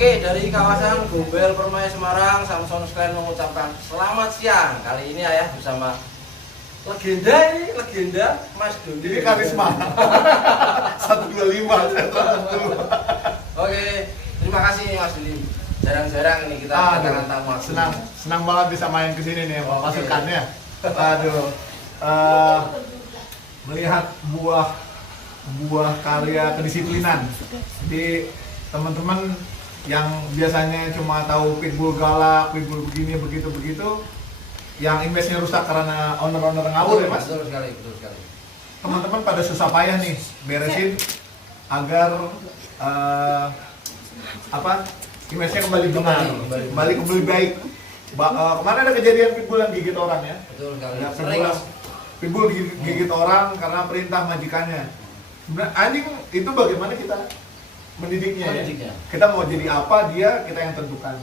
Oke, dari kawasan Gombel Permai Semarang, Samson sekalian mengucapkan selamat siang. Kali ini Ayah bersama legenda Mas Doni. Jadi karisma 125 Oke, terima kasih Mas Doni. Jarang-jarang ini kita kedatangan tamu. Senang banget bisa main ke sini nih, masukannya. Aduh. Melihat buah karya kedisiplinan. Jadi teman-teman yang biasanya cuma tahu pitbull galak, pitbull begini begitu, yang image-nya rusak karena owner-owner ngawur ya Mas. Betul sekali. Teman-teman pada susah payah nih beresin agar image-nya kembali benar, kembali baik. Kemarin ada kejadian pitbull yang gigit orang ya. Betul sekali. Ya, pitbull gigit orang karena perintah majikannya. Sebenarnya anjing itu bagaimana kita mendidiknya ya? Kita mau jadi apa, kita yang tentukan.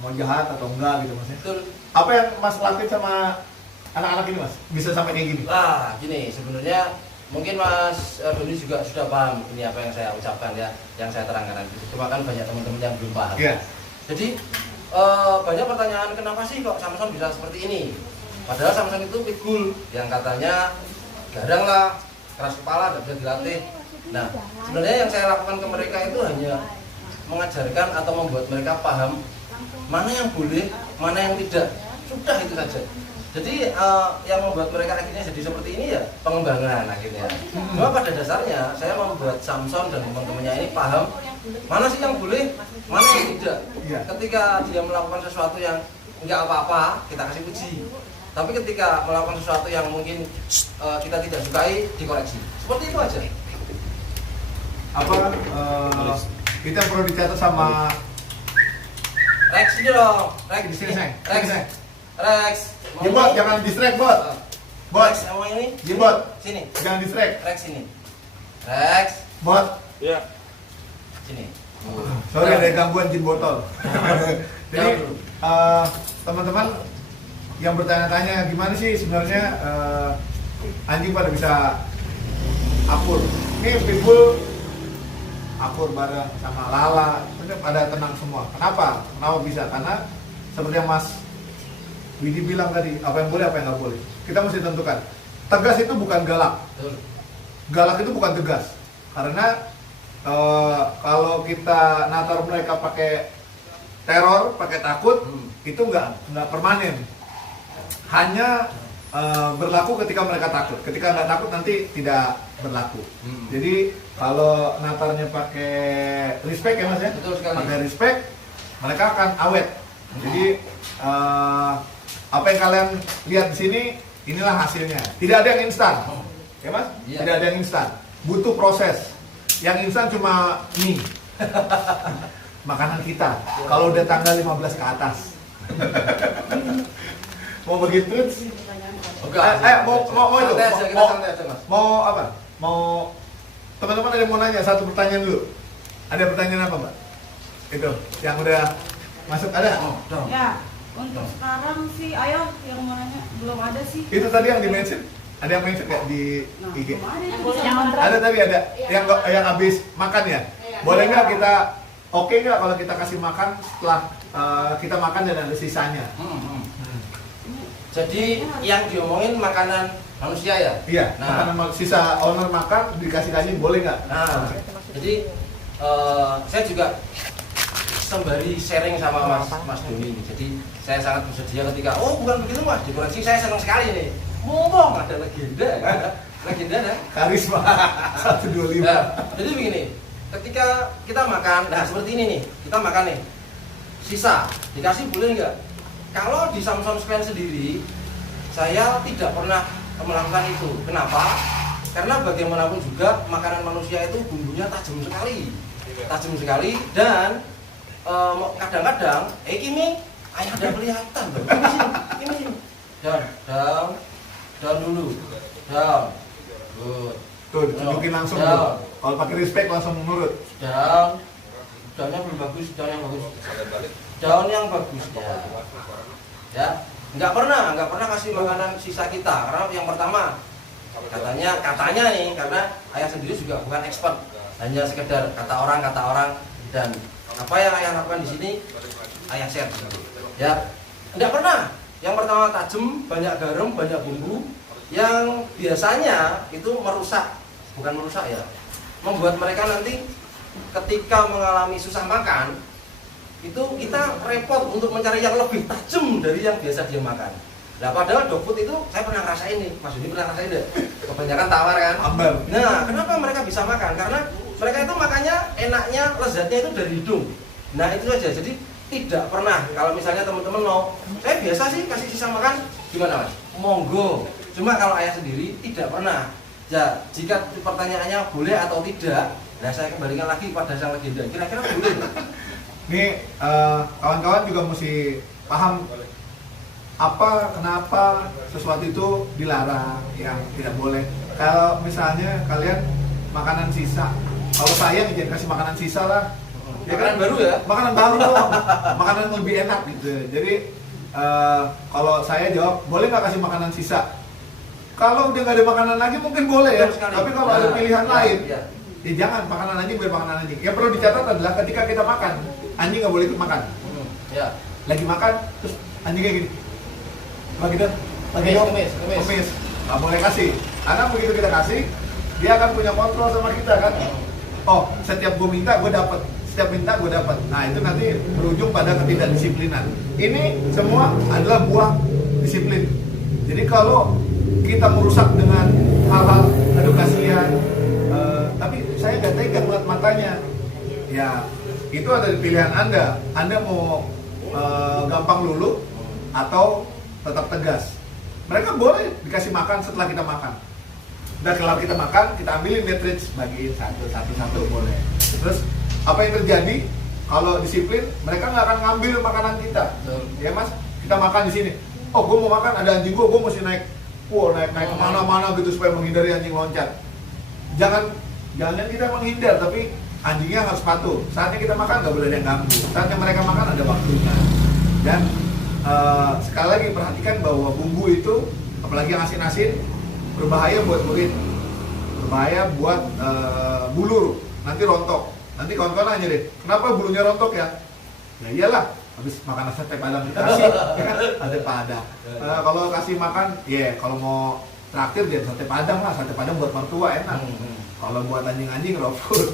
Mau jahat atau enggak gitu Mas ya. Betul. Apa yang Mas lakuin sama anak-anak ini Mas? Bisa sampai kayak gini? Gini, sebenarnya mungkin Mas Doni juga sudah paham ini apa yang saya ucapkan ya, yang saya terangkan nanti. Cuma kan banyak teman-teman yang belum paham. Iya. Jadi banyak pertanyaan kenapa sih kok Samson bisa seperti ini? Padahal Samson itu pitbull yang katanya garang lah, keras kepala, tidak bisa dilatih. Nah, sebenarnya yang saya lakukan ke mereka itu hanya mengajarkan atau membuat mereka paham mana yang boleh, mana yang tidak. Sudah itu saja. Jadi yang membuat mereka akhirnya jadi seperti ini ya pengembangan akhirnya. Cuma pada dasarnya saya membuat Samson dan teman-temannya ini paham mana sih yang boleh, mana yang tidak. Ketika dia melakukan sesuatu yang enggak apa-apa, kita kasih puji. Tapi ketika melakukan sesuatu yang mungkin kita tidak sukai, dikoreksi. Seperti itu aja. Kita perlu dicatat sama Rex ini dong. Rex di sini sayang. Rex. Jimbot, jangan distract bot. Bot, Rex mau ini. Jimbot, Sini. jangan distract. Rex ini. Rex. Bot. Iya. Sini. Sorry ada gangguan jin botol. Jadi teman-teman yang bertanya-tanya gimana sih sebenarnya anjing pada bisa akur. Ini pitbull akur bareng sama Lala, pada tenang semua. Kenapa bisa? Karena seperti yang Mas Widi bilang tadi, apa yang boleh, apa yang nggak boleh. Kita mesti tentukan. Tegas itu bukan galak. Galak itu bukan tegas. Karena kalau kita natar mereka pakai teror, pakai takut, itu nggak permanen. Hanya berlaku ketika mereka takut. Ketika nggak takut nanti tidak berlaku. Jadi kalau natarnya pakai respect ya Mas ya, pakai respect, mereka akan awet. Jadi apa yang kalian lihat di sini, inilah hasilnya. Tidak ada yang instan, ya Mas? Tidak ada yang instan. Butuh proses. Yang instan cuma mie, makanan kita. Kalau udah tanggal 15 ke atas. Mau begitu? Mau apa? Mau teman-teman ada yang mau nanya satu pertanyaan dulu. Ada pertanyaan apa Mbak? Itu yang udah masuk ada? Ya, untuk sekarang sih Ayah yang mau nanya belum ada sih. Itu tadi yang di-mention? Ada yang mention nggak di IG? Ada Tadi ada yang habis makan ya? Boleh nggak kita nggak kalau kita kasih makan setelah kita makan dan ada sisanya? Jadi yang diomongin makanan manusia ya? Iya, makanan sisa owner makan dikasih boleh nggak? Nah, jadi saya juga sembari sharing sama Mas Doni. Jadi saya sangat bersedia ketika bukan begitu Mas, dikoreksi. Saya senang sekali nih. Ngomong ada legenda kan? Karisma 125. Nah, jadi begini, ketika kita makan, nah seperti ini nih, kita makan nih, sisa dikasih boleh nggak? Kalau di Samson Square sendiri, saya tidak pernah melakukan itu. Kenapa? Karena bagaimanapun juga makanan manusia itu bumbunya tajam sekali dan kadang-kadang ini ayah ada kelihatan loh. Ini sini. Down dulu. Down. Good. Tuh, tunjukin langsung tuh. Kalau pakai respect langsung menurut. Daunnya belum bagus, daun yang bagus ya. Nggak pernah kasih makanan sisa kita karena yang pertama katanya nih, karena ayah sendiri juga bukan expert, hanya sekedar kata orang dan Apa yang ayah lakukan di sini, ayah share. Ya, tidak pernah. Yang pertama tajam, banyak garam, banyak bumbu, yang biasanya itu bukan merusak ya, membuat mereka nanti ketika mengalami susah makan, itu kita repot untuk mencari yang lebih tajam dari yang biasa dia makan. Nah padahal dog food itu saya pernah ngerasain nih, Mas Yudi pernah ngerasain deh. Kebanyakan tawar kan. Ambar. Nah kenapa mereka bisa makan? Karena mereka itu makannya enaknya, lezatnya itu dari hidung. Nah itu saja. Jadi tidak pernah kalau misalnya teman-teman mau, saya biasa sih kasih sisa makan gimana Mas? Monggo. Cuma kalau ayah sendiri tidak pernah. Ya jika pertanyaannya boleh atau tidak, nah saya kembalikan lagi pada sang legenda. Kira-kira boleh nggak? Nih kawan-kawan juga mesti paham kenapa sesuatu itu dilarang, yang tidak boleh. Kalau misalnya kalian makanan sisa, kalau saya jangan kasih makanan sisa lah. Ya Makanan baru ya? Makanan baru dong, makanan yang lebih enak gitu. Jadi kalau saya jawab, boleh nggak kasih makanan sisa? Kalau udah nggak ada makanan lagi mungkin boleh ya. Tapi kalau ada pilihan lain, ya jangan, makanan anjing biar makanan anjing. Yang perlu dicatat adalah ketika kita makan, anjing nggak boleh ikut makan. Ya. Lagi makan, terus anjing kayak gini. Lagi kemis. Nggak boleh kasih. Karena begitu kita kasih, dia akan punya kontrol sama kita kan. Oh, setiap gue minta gue dapat. Setiap minta gue dapat. Nah itu nanti berujung pada ketidakdisiplinan. Ini semua adalah buah disiplin. Jadi kalau kita merusak dengan hal-hal aduh kasihan, tapi saya gak tega ngeliat matanya. Ya itu ada di pilihan Anda. Anda mau gampang lulu atau tetap tegas. Mereka boleh dikasih makan setelah kita makan. Dan kalau kita makan, kita ambilin cartridge, bagiin satu boleh. Terus apa yang terjadi kalau disiplin? Mereka nggak akan ngambil makanan kita. Ya Mas, kita makan di sini. Oh, gue mau makan, ada anjing gue mesti naik. Naik kemana-mana gitu supaya menghindari anjing loncat. Jangan kita menghindar, tapi anjingnya harus patuh. Saatnya kita makan nggak boleh ada yang ganggu. Saatnya mereka makan ada waktunya. Dan sekali lagi perhatikan bahwa bumbu itu, apalagi yang asin-asin, berbahaya buat kulit, berbahaya buat bulu, nanti rontok. Nanti kawan-kawan nanya deh, kenapa bulunya rontok ya? Ya iyalah, habis makan sate padang dikasih, ya kan? Sate padang. Kalau kasih makan, kalau mau traktir dia sate padang lah, sate padang buat mertua enak. Kalau buat anjing-anjing raw food.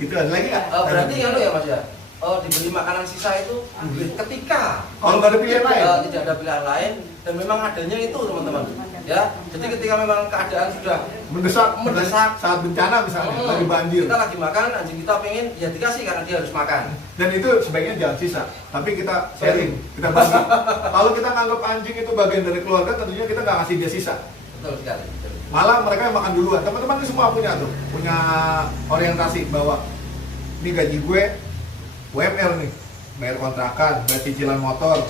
Gitu ada lagi nggak? Berarti ya Mas ya. Dibeli makanan sisa itu ketika kalau nggak ada pilihan lain, tidak ada pilihan lain dan memang adanya itu teman-teman ya. Jadi ketika memang keadaan sudah mendesak saat bencana misalnya lagi banjir, kita lagi makan, anjing kita pengen ya dikasih karena dia harus makan. Dan itu sebaiknya jangan sisa, tapi kita sharing, kita bagi. Kalau kita nganggap anjing itu bagian dari keluarga, tentunya kita nggak kasih dia sisa. Betul sekali. Malah mereka yang makan duluan. Teman-teman ini semua punya orientasi bahwa ini gaji gue UMR nih, bayar kontrakan, bayar cicilan motor,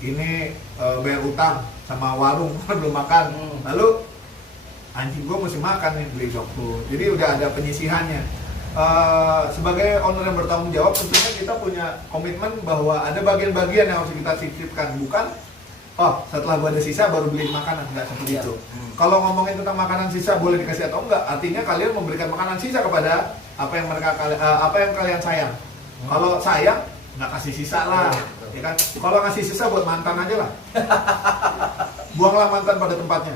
ini bayar utang sama warung belum makan. Lalu anjing gue mesti makan nih, beli dog food. Jadi udah ada penyisihannya. Sebagai owner yang bertanggung jawab, tentunya kita punya komitmen bahwa ada bagian-bagian yang harus kita sisipkan, bukan setelah gue ada sisa baru beli makanan, nggak seperti itu. Kalau ngomongin tentang makanan sisa boleh dikasih atau enggak, artinya kalian memberikan makanan sisa kepada apa yang kalian sayang. Kalau sayang, nggak kasih sisa lah, ya kan? Kalau ngasih sisa buat mantan aja lah, buanglah mantan pada tempatnya.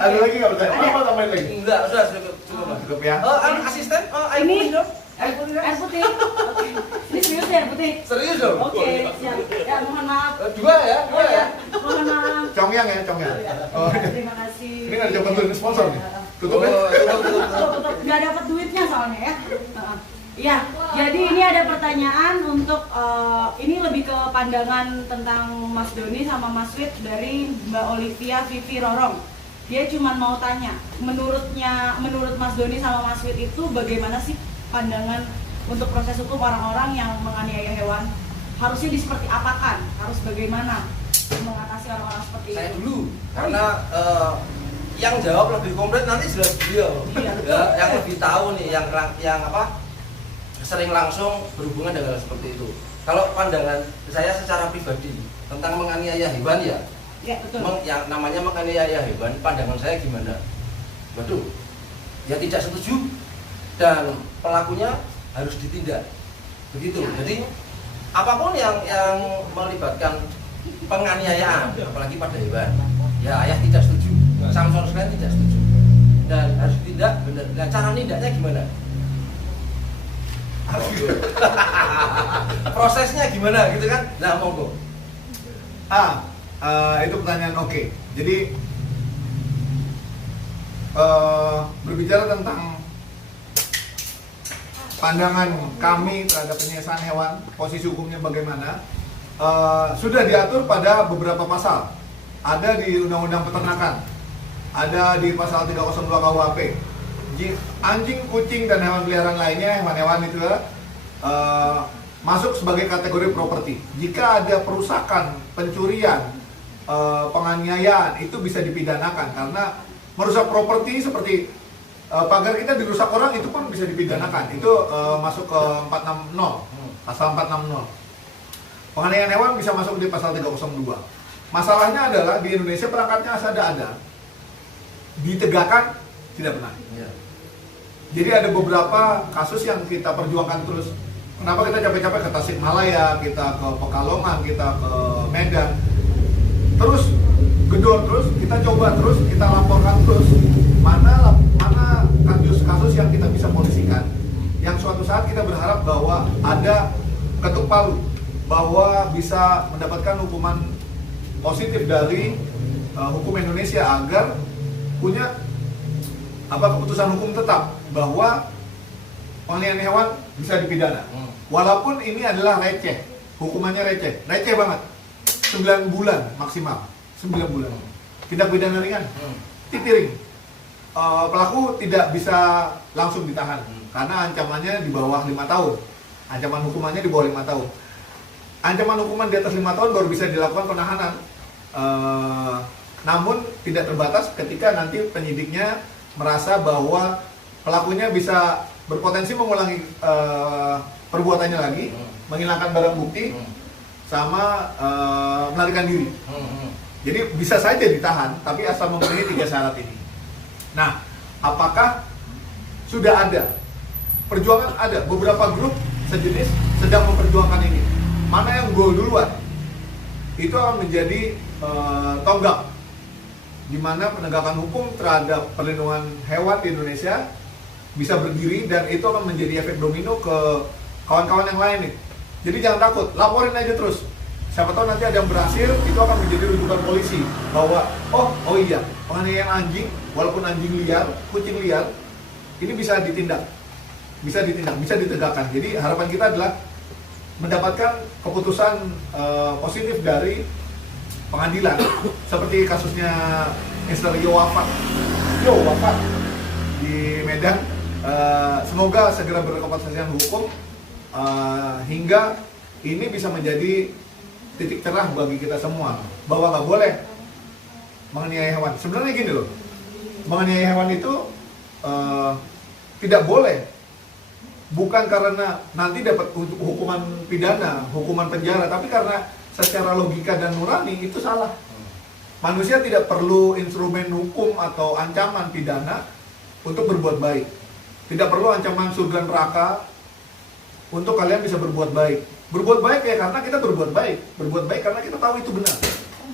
Ada lagi nggak pertanyaan? Apa tambahin lagi? Enggak, sudah cukup ya. Asisten, ini dong. air putih. Oke. Ini serius ya air putih? Serius dong? Oke, siap. Ya, mohon maaf. Dua ya. Mohon maaf. Congyang ya. Terima kasih. Ini nggak dapat duit sponsor nih. Tutup ya. Tutup. Nggak dapat duitnya soalnya ya. Ya, jadi ini ada pertanyaan untuk ini lebih ke pandangan tentang Mas Doni sama Mas Wit dari Mbak Olivia Vivi Rorong. Dia cuma mau tanya, menurut Mas Doni sama Mas Wit itu bagaimana sih pandangan untuk proses hukum orang-orang yang menganiaya hewan? Harusnya seperti apakan? Harus bagaimana mengatasi orang-orang seperti itu? Saya dulu, karena yang jawab lebih komplit nanti jelas beliau. Iya, Ya, yang lebih tahu nih, yang sering langsung berhubungan dengan hal seperti itu. Kalau pandangan saya secara pribadi tentang menganiaya hewan ya, betul. Yang namanya menganiaya hewan, pandangan saya gimana? Waduh, ya tidak setuju. dan pelakunya harus ditindak. Begitu. Jadi apapun yang melibatkan penganiayaan, apalagi pada hewan, ya ayah tidak setuju, Samson sekalian tidak setuju, dan harus ditindak benar. Nah, cara nindaknya gimana? Prosesnya gimana gitu kan? Nah, monggo. Itu pertanyaan oke. Jadi berbicara tentang pandangan kami terhadap penyiksaan hewan, posisi hukumnya bagaimana, sudah diatur pada beberapa pasal. Ada di Undang-Undang Peternakan, ada di pasal 302 KUHP. Anjing, kucing, dan hewan peliharaan lainnya, hewan-hewan itu masuk sebagai kategori properti. Jika ada perusakan, pencurian, penganiayaan, itu bisa dipidanakan karena merusak properti seperti pagar kita dirusak orang, itu pun bisa dipidanakan. Itu masuk ke 460, pasal 460. Penganiayaan hewan bisa masuk di pasal 302. Masalahnya adalah di Indonesia perangkatnya ada, ditegakkan tidak pernah. Jadi ada beberapa kasus yang kita perjuangkan terus. Kenapa kita capek-capek ke Tasikmalaya, kita ke Pekalongan, kita ke Medan, terus gedor terus, kita coba terus, kita laporkan terus. Mana kasus yang kita bisa polisikan, yang suatu saat kita berharap bahwa ada ketuk palu, bahwa bisa mendapatkan hukuman positif dari hukum Indonesia agar punya keputusan hukum tetap bahwa penganiayaan hewan bisa dipidana. Walaupun ini adalah receh, hukumannya receh banget. 9 bulan maksimal, 9 bulan. Tindak pidana ringan, titiring. Pelaku tidak bisa langsung ditahan karena ancamannya di bawah 5 tahun. Ancaman hukumannya di bawah 5 tahun. Ancaman hukuman di atas 5 tahun baru bisa dilakukan penahanan. Namun tidak terbatas ketika nanti penyidiknya merasa bahwa pelakunya bisa berpotensi mengulangi perbuatannya lagi, menghilangkan barang bukti, sama melarikan diri. Jadi bisa saja ditahan, tapi asal memenuhi 3 syarat ini. Nah, apakah sudah ada perjuangan? Ada beberapa grup sejenis sedang memperjuangkan ini. Mana yang goal duluan, itu akan menjadi tonggak di mana penegakan hukum terhadap perlindungan hewan di Indonesia bisa berdiri, dan itu akan menjadi efek domino ke kawan-kawan yang lain nih. Jadi jangan takut, laporin aja terus. Siapa tahu nanti ada yang berhasil, itu akan menjadi rujukan polisi bahwa oh iya, penganiayaan anjing, walaupun anjing liar, kucing liar, ini bisa ditindak, bisa ditegakkan. Jadi harapan kita adalah mendapatkan keputusan positif dari pengadilan, seperti kasusnya Mr. Yo Wafat di Medan. Semoga segera berkepastian hukum hingga ini bisa menjadi titik cerah bagi kita semua bahwa nggak boleh menganiaya hewan. Sebenarnya gini loh, menganiaya hewan itu tidak boleh bukan karena nanti dapat hukuman pidana, hukuman penjara, tapi karena secara logika dan nurani itu salah. Manusia tidak perlu instrumen hukum atau ancaman pidana untuk berbuat baik. Tidak perlu ancaman surga neraka untuk kalian bisa berbuat baik. Berbuat baik ya karena kita berbuat baik. Berbuat baik karena kita tahu itu benar.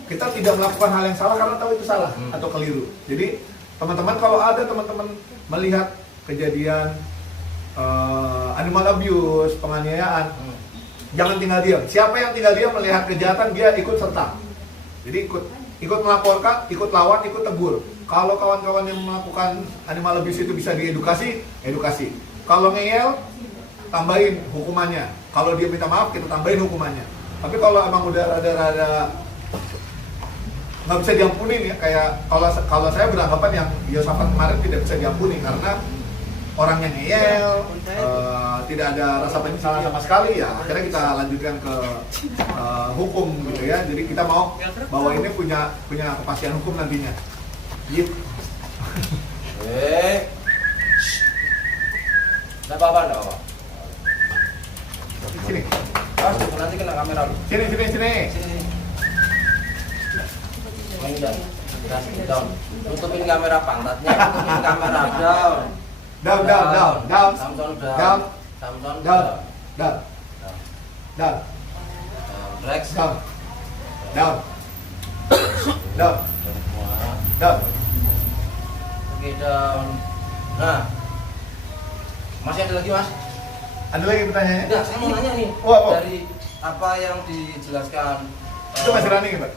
Kita tidak melakukan hal yang salah karena tahu itu salah atau keliru. Jadi teman-teman, kalau ada teman-teman melihat kejadian animal abuse, penganiayaan, jangan tinggal diam. Siapa yang tinggal diam melihat kejahatan, dia ikut serta. Jadi ikut melaporkan, ikut lawan, ikut tegur. Kalau kawan-kawan yang melakukan animal abuse itu bisa diedukasi, edukasi. Kalau ngeyel, tambahin hukumannya. Kalau dia minta maaf, kita tambahin hukumannya. Tapi kalau emang udah rada-rada nggak bisa diampuni ya, kayak kalau saya beranggapan yang Yosafat kemarin tidak bisa diampuni karena orangnya ngeyel, tidak ada rasa penyesalan sama sekali, ya akhirnya kita lanjutkan ke hukum gitu ya. Jadi kita mau bahwa ini punya kepastian hukum nantinya. Gitu. Nggak apa-apa. Sini. Nanti kena kamera lu. Sini. Down. Tutupin kamera pantatnya, tutupin kamera down. Down. Samson Down. down. Samson Down. down. Down. Rex Down. Down. Down. semua. Down. Oke, down. Nah, masih ada lagi mas? Ada lagi pertanyaannya? Enggak, saya mau nanya nih. Wah, apa? Dari apa yang dijelaskan Itu masih running ya, Pak?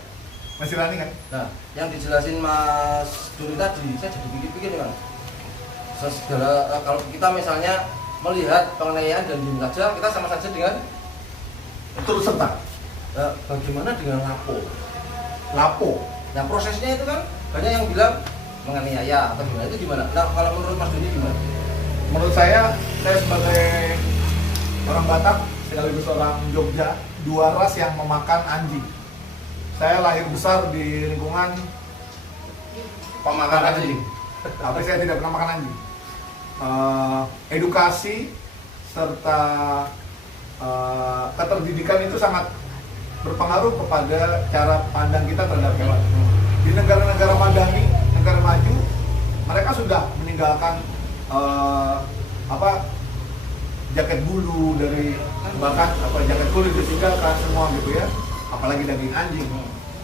Masih running kan? Nah, yang dijelasin Mas Doni tadi, saya jadi pikir-pikir nih, Bang. Segala kalau kita misalnya melihat penganiayaan dan diem saja, kita sama saja dengan Turut serta. bagaimana dengan lapo? Lapo. Yang prosesnya itu kan banyak yang bilang menganiaya atau gimana, itu gimana? Nah, kalau menurut Mas Doni gimana? Menurut saya sebagai orang Batak sekaligus orang Jogja, dua ras yang memakan anjing. Saya lahir besar di lingkungan Pemakan anjing. tapi saya tidak pernah makan anjing. Edukasi serta keterdidikan itu sangat berpengaruh kepada cara pandang kita terhadap hewan. Di negara-negara madani, negara maju, mereka sudah meninggalkan jaket bulu dari bahkan jaket kulit ditinggalkan semua gitu ya, apalagi daging anjing.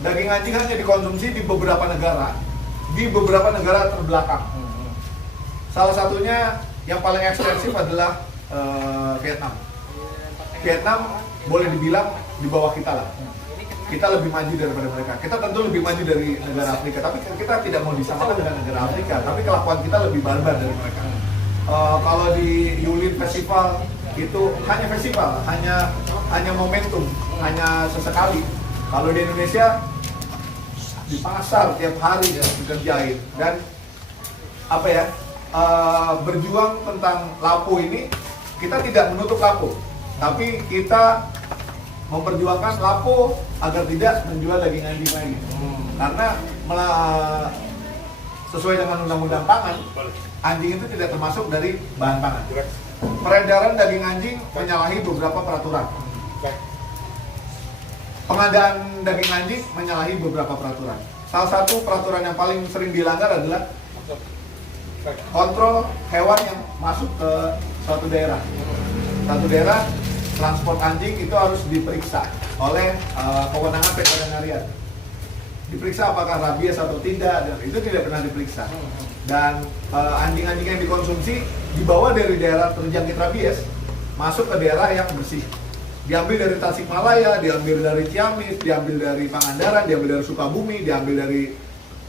Daging anjing hanya dikonsumsi di beberapa negara terbelakang. Salah satunya yang paling ekstensif adalah Vietnam. Vietnam boleh dibilang di bawah kita lah. Kita lebih maju daripada mereka. Kita tentu lebih maju dari negara Afrika, tapi kita tidak mau disamakan dengan negara Afrika. Tapi kelakuan kita lebih barbar dari mereka. Kalau di Yulin Festival itu hanya festival, hanya momentum, hanya sesekali. Kalau di Indonesia di pasar tiap hari dikerjain dan berjuang tentang lapo ini, kita tidak menutup lapo, tapi kita memperjuangkan lapo agar tidak menjual daging anjing lagi. Karena sesuai dengan undang-undang pangan, anjing itu tidak termasuk dari bahan pangan. Peredaran daging anjing menyalahi beberapa peraturan. Pengadaan daging anjing menyalahi beberapa peraturan. Salah satu peraturan yang paling sering dilanggar adalah kontrol hewan yang masuk ke suatu daerah. Satu daerah, transport anjing itu harus diperiksa oleh kewenangan veterinarian. Diperiksa apakah rabies atau tidak, dan itu tidak pernah diperiksa. Dan anjing-anjing yang dikonsumsi dibawa dari daerah terjangkit rabies masuk ke daerah yang bersih. Diambil dari Tasikmalaya, diambil dari Ciamis, diambil dari Pangandaran, diambil dari Sukabumi, diambil dari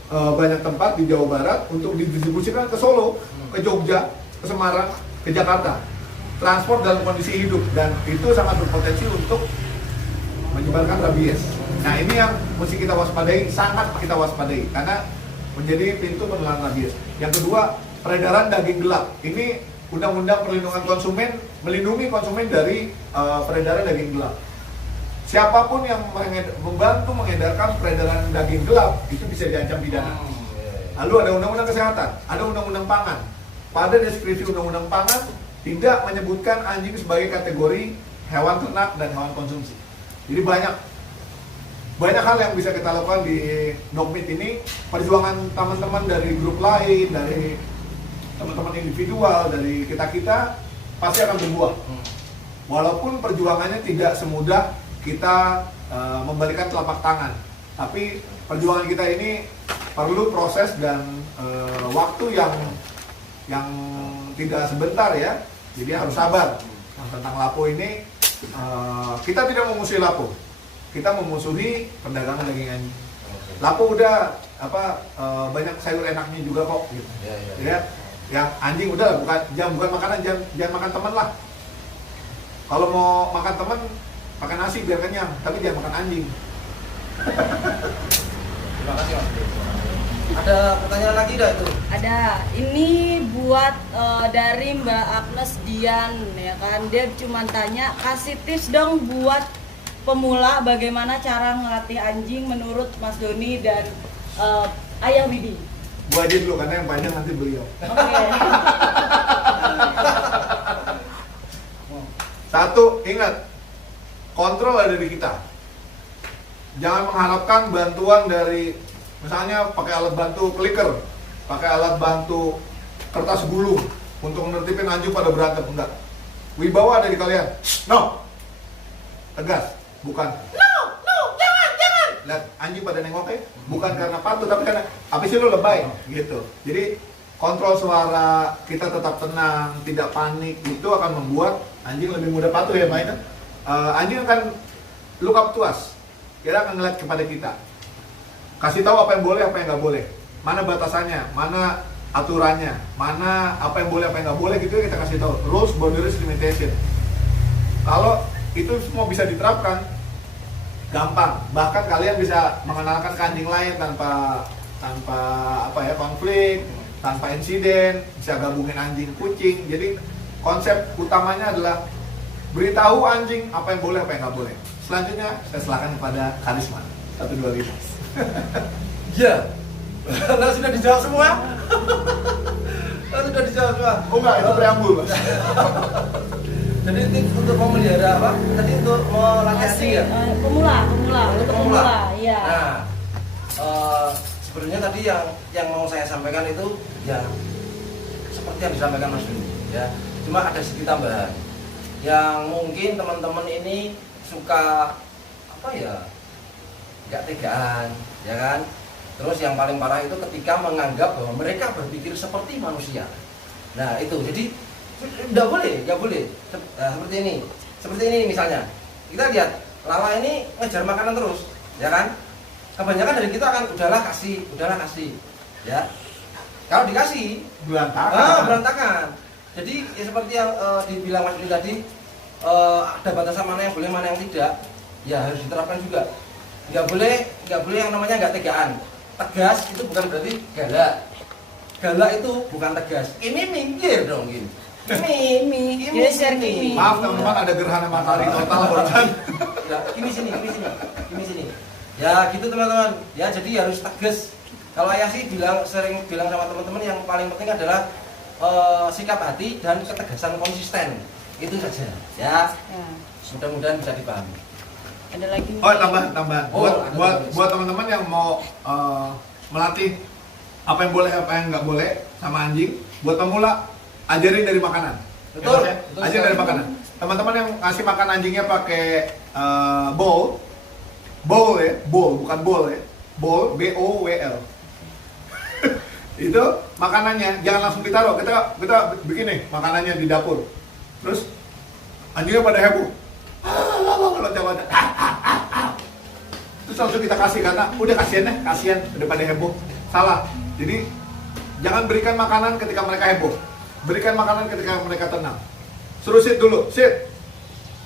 banyak tempat di Jawa Barat untuk didistribusikan ke Solo, ke Jogja, ke Semarang, ke Jakarta. Transport dalam kondisi hidup, dan itu sangat berpotensi untuk menyebarkan rabies. Nah, ini yang mesti kita waspadai, sangat kita waspadai, karena menjadi pintu penularan rabies. Yang kedua, peredaran daging gelap. Ini Undang-Undang Perlindungan Konsumen melindungi konsumen dari peredaran daging gelap. Siapapun yang membantu mengedarkan peredaran daging gelap itu bisa diancam pidana. Lalu ada Undang-Undang Kesehatan, ada Undang-Undang Pangan. Pada deskripsi Undang-Undang Pangan tidak menyebutkan anjing sebagai kategori hewan ternak dan hewan konsumsi. Jadi banyak hal yang bisa kita lakukan di Dogmeat ini. Perjuangan teman-teman dari grup lain, dari teman-teman individual, dari kita pasti akan berbuah. Walaupun perjuangannya tidak semudah kita membalikan telapak tangan, tapi perjuangan kita ini perlu proses dan waktu yang tidak sebentar ya. Jadi harus sabar. Nah, tentang lapo ini kita tidak memusuhi lapo, kita memusuhi perdagangan daging anjing. Lapo udah banyak sayur enaknya juga kok gitu. Ya. Yang anjing udah bukan makanan, jangan makan teman lah. Kalau mau makan teman, makan nasi biar kenyang, tapi jangan makan anjing. Terima kasih Mas. Ada pertanyaan lagi dah itu? Ada. Ini buat dari Mbak Agnes Dian ya kan. Dia cuma tanya, kasih tips dong buat pemula bagaimana cara ngelatih anjing menurut Mas Doni dan Ayah Widi. Gua aja dulu karena yang panjang nanti beliau. Oke. Satu, ingat, kontrol ada di kita. Jangan mengharapkan bantuan dari, misalnya pakai alat bantu clicker, pakai alat bantu kertas gulung, untuk menertibin anjing pada berantem, enggak. Wibawa ada di kalian. No. Tegas, bukan. No, jangan. Lihat anjing pada nengok ya, bukan karena patuh tapi karena habis itu lebay gitu. Jadi kontrol suara, kita tetap tenang, tidak panik, itu akan membuat anjing lebih mudah patuh ya mainnya. Anjing akan look up to us. Dia akan ngeliat kepada kita. Kasih tahu apa yang boleh, apa yang nggak boleh. Mana batasannya, mana aturannya, mana apa yang boleh, apa yang nggak boleh gitu kita kasih tahu. Rules, boundaries, limitation. Kalau itu semua bisa diterapkan, gampang. Bahkan kalian bisa mengenalkan ke anjing lain tanpa konflik, tanpa insiden, bisa gabungin anjing kucing. Jadi konsep utamanya adalah beritahu anjing apa yang boleh, apa yang nggak boleh. Selanjutnya saya serahkan kepada Karisma 125. Ya, nah sudah dijawab semua. Sudah dijawab semua. Oh enggak, itu preambul Mas. Jadi tips untuk memelihara apa? Tadi untuk melatih anjing ya? Pemula, untuk pemula, iya. Nah, sebenarnya tadi yang mau saya sampaikan itu ya seperti yang disampaikan Mas Doni ya. Cuma ada sedikit tambahan yang mungkin teman-teman ini suka apa ya, nggak tegaan ya kan. Terus yang paling parah itu ketika menganggap bahwa mereka berpikir seperti manusia. Nah itu jadi nggak boleh. Nah, seperti ini misalnya kita lihat Lala ini ngejar makanan terus ya kan. Kebanyakan dari kita akan udahlah kasih ya. Kalau dikasih berantakan. Jadi ya seperti yang dibilang Mas Doni tadi, ada batasan mana yang boleh, mana yang tidak. Ya harus diterapkan juga. Nggak boleh yang namanya nggak tegaan. Tegas itu bukan berarti galak. Galak itu bukan tegas. Ini minggir dong gini. Ini Geser gini. Maaf teman-teman, ada gerhana matahari total barusan. Ya, ini sini. Ya gitu teman-teman. Ya jadi harus tegas. Kalau ayah sih sering bilang sama teman-teman yang paling penting adalah sikap hati dan ketegasan konsisten. Itu saja. Ya. Mudah-mudahan bisa dipahami. Ada lagi. Oh, tambahan. Oh, Buat teman-teman yang mau melatih apa yang boleh, apa yang nggak boleh sama anjing, buat pemula ajarin dari makanan. Betul. Ya, ajarin dari makanan. Teman-teman yang ngasih makan anjingnya pakai bowl ya, bukan bowl ya, bowl, BOWL. Itu makanannya jangan langsung ditaruh. Kita bikin nih makanannya di dapur. Terus anjingnya pada heboh. Loncat-loncat. Terus langsung kita kasih karena udah kasihan daripada heboh. Salah. Jadi jangan berikan makanan ketika mereka heboh. Berikan makanan ketika mereka tenang. Suruh sit dulu, sit.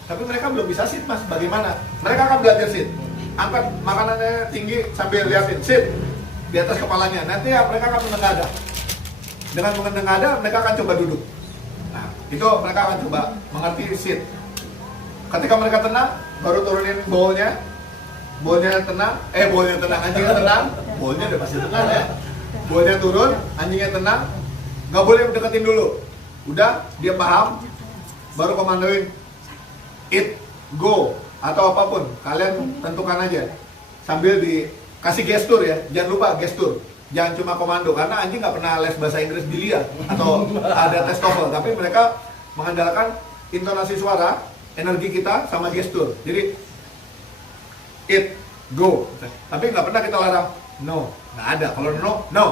Tapi mereka belum bisa sit Mas. Bagaimana? Mereka akan belajar sit. Angkat makanannya tinggi sambil liatin, sit di atas kepalanya. Nanti ya mereka akan menengadah. Dengan menengadah mereka akan coba duduk. Nah, itu mereka akan coba mengerti sit. Ketika mereka tenang, baru turunin bowlnya tenang, anjingnya tenang, bowlnya udah pasti tenang ya. Bowlnya turun, anjingnya tenang, nggak boleh deketin dulu. Udah, dia paham, baru komandoin, eat, go, atau apapun, kalian tentukan aja. Sambil dikasih gestur ya, jangan lupa gestur. Jangan cuma komando, karena anjing nggak pernah les bahasa Inggris di LIA atau ada tes TOEFL, tapi mereka mengandalkan intonasi suara, energi kita sama gestur. Jadi eat, go. Tapi nggak pernah kita larang no, nggak ada. Kalau no.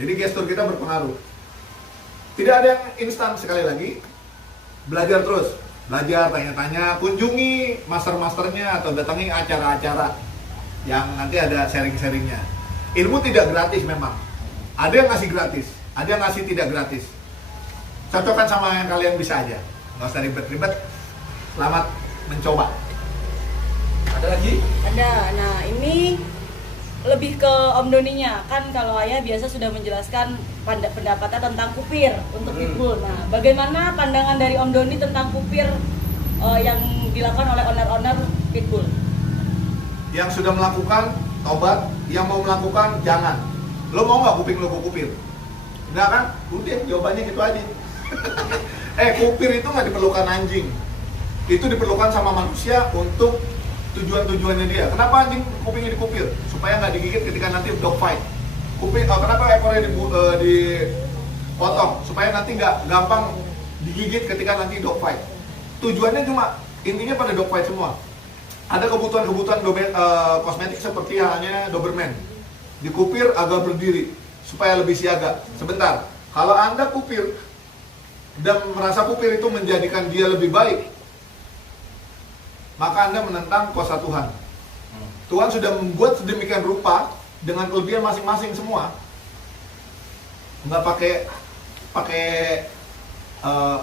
Jadi gestur kita berpengaruh. Tidak ada yang instan. Sekali lagi, belajar terus. Belajar, tanya-tanya, kunjungi master-masternya atau datangi acara-acara yang nanti ada sharing-sharingnya. Ilmu tidak gratis memang. Ada yang ngasih gratis, ada yang ngasih tidak gratis. Cocokkan sama yang kalian bisa aja. Nggak usah ribet-ribet. Selamat mencoba. Ada lagi? Ada. Nah, ini lebih ke Om Doninya. Kan kalau ayah biasa sudah menjelaskan pendapatnya tentang kupir untuk pitbull. Nah, bagaimana pandangan dari Om Doni tentang kupir yang dilakukan oleh owner-owner pitbull? Yang sudah melakukan, tobat. Yang mau melakukan, jangan. Lo mau nggak kuping lo kupir? Enggak kan? Udah, jawabannya gitu aja. Kupir itu nggak diperlukan anjing. Itu diperlukan sama manusia untuk tujuan-tujuannya dia. Kenapa anjing kupingnya dikupir? Supaya nggak digigit ketika nanti dog fight. Kenapa ekornya potong supaya nanti nggak gampang digigit ketika nanti dog fight. Tujuannya cuma intinya pada dog fight semua. Ada kebutuhan-kebutuhan kosmetik seperti halnya Doberman. Dikupir agar berdiri supaya lebih siaga. Sebentar, kalau Anda kupir dan merasa kupir itu menjadikan dia lebih baik, maka Anda menentang kuasa Tuhan. Tuhan sudah membuat sedemikian rupa dengan kelebihan masing-masing semua. Nggak pakai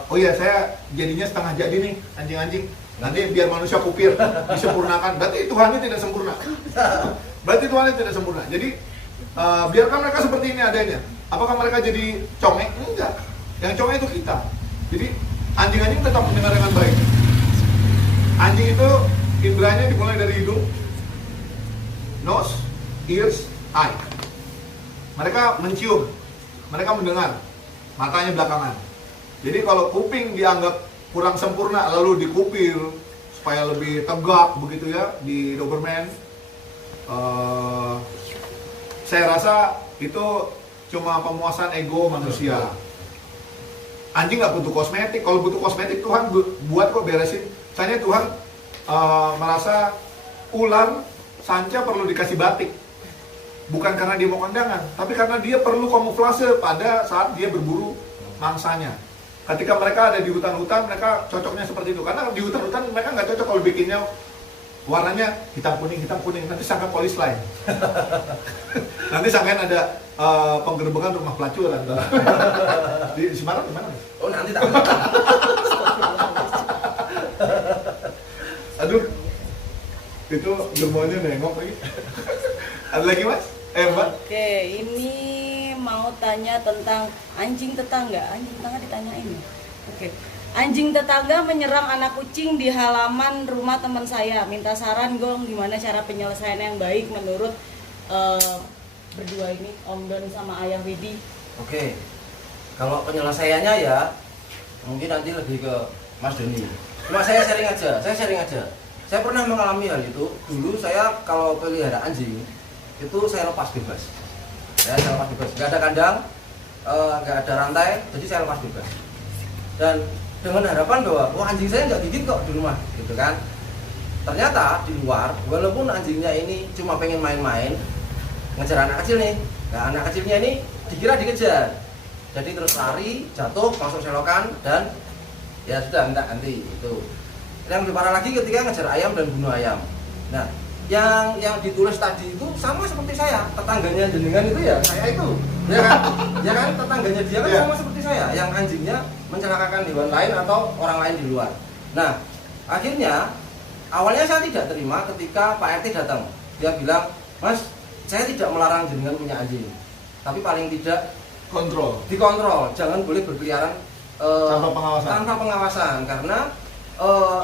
oh iya saya jadinya setengah jadi nih anjing-anjing. Nanti biar manusia kupir, disempurnakan. Berarti Tuhannya tidak sempurna. Berarti Tuhannya tidak sempurna. Jadi biarkan mereka seperti ini adanya. Apakah mereka jadi congek? Enggak. Yang congek itu kita. Jadi anjing-anjing tetap mendengar dengan baik. Anjing itu inderanya dimulai dari hidung, nose, ears, eye. Mereka mencium, mereka mendengar, matanya belakangan. Jadi kalau kuping dianggap kurang sempurna lalu dikupir supaya lebih tegak begitu ya di Doberman, saya rasa itu cuma pemuasan ego manusia. Anjing nggak butuh kosmetik. Kalau butuh kosmetik Tuhan buat kok beresin. Misalnya Tuhan merasa ular sanca perlu dikasih batik, bukan karena dia mau kondangan, tapi karena dia perlu kamuflase pada saat dia berburu mangsanya. Ketika mereka ada di hutan-hutan, mereka cocoknya seperti itu. Karena di hutan-hutan mereka nggak cocok kalau bikinnya warnanya hitam kuning, nanti sangka polis lain. Nanti sangkain ada penggerbekan rumah pelacuran. Di Semarang gimana? Oh nanti tak. Aduh, itu germonya nengok lagi. Ada lagi mas? Mbak? Oke, ini mau tanya tentang anjing tetangga. Anjing tetangga ditanyain ya? Oke. Anjing tetangga menyerang anak kucing di halaman rumah teman saya. Minta saran dong gimana cara penyelesaian yang baik menurut berdua ini, Om Don sama Ayah Widi. Oke. Kalau penyelesaiannya ya mungkin nanti lebih ke Mas Doni. Cuma saya sharing aja. Saya pernah mengalami hal itu. Dulu saya kalau pelihara anjing itu saya lepas bebas. Saya lepas bebas. Gak ada kandang, gak ada rantai, jadi saya lepas bebas. Dan dengan harapan bahwa wah anjing saya nggak gigit kok di rumah, gitu kan. Ternyata di luar, walaupun anjingnya ini cuma pengen main-main, ngejar anak kecil nih. Nah anak kecilnya ini dikira dikejar, jadi terus lari, jatuh, masuk selokan dan ya sudah ganti itu. Yang lebih parah lagi ketika ngejar ayam dan bunuh ayam. Nah yang ditulis tadi itu sama seperti saya, tetangganya jenengan itu ya saya itu, ya kan tetangganya dia kan sama seperti saya, yang anjingnya mencelakakan hewan lain atau orang lain di luar. Nah akhirnya awalnya saya tidak terima ketika Pak RT datang, dia bilang, Mas saya tidak melarang jenengan punya anjing, tapi paling tidak dikontrol, jangan boleh berkeliaran tanpa pengawasan, karena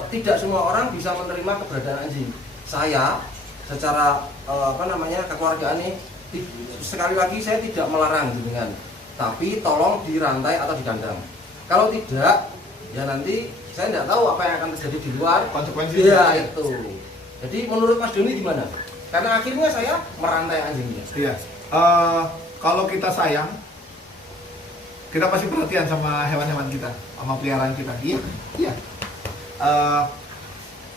tidak semua orang bisa menerima keberadaan anjing. Saya secara kekeluargaan ini sekali lagi saya tidak melarang jenengan, tapi tolong dirantai atau dikandang. Kalau tidak, ya nanti saya tidak tahu apa yang akan terjadi di luar. Konsekuensinya ya itu. Jadi menurut Mas Doni gimana? Karena akhirnya saya merantai anjingnya. Iya. Kalau kita sayang, kita pasti perhatian sama hewan-hewan kita, sama peliharaan kita. Iya.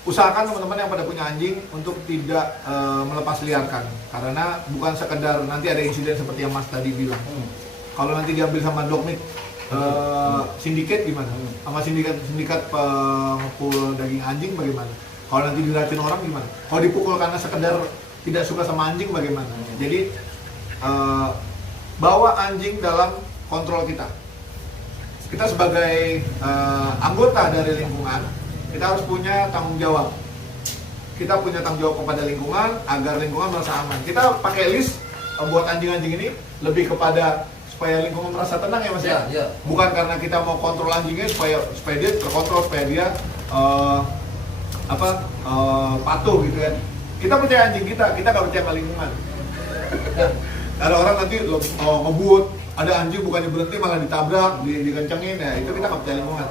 Usahakan teman-teman yang pada punya anjing untuk tidak melepas liarkan, karena bukan sekedar nanti ada insiden seperti yang Mas tadi bilang. Kalau nanti diambil sama dog meat sindikat gimana? Sama sindikat pengepul daging anjing bagaimana? Kalau nanti diracun orang gimana? Kalau dipukul karena sekedar tidak suka sama anjing bagaimana? Jadi bawa anjing dalam kontrol kita. Kita sebagai anggota dari lingkungan, kita harus punya tanggung jawab. Kita punya tanggung jawab kepada lingkungan agar lingkungan merasa aman. Kita pakai list buat anjing-anjing ini lebih kepada supaya lingkungan merasa tenang ya Mas ya. Bukan karena kita mau kontrol anjingnya supaya dia terkontrol, supaya dia patuh gitu kan. Kita percaya anjing kita nggak percaya ke lingkungan. Ada orang nanti ngebut, ada anjing bukannya berhenti malah ditabrak, dikencengin, ya itu kita nggak percaya lingkungan.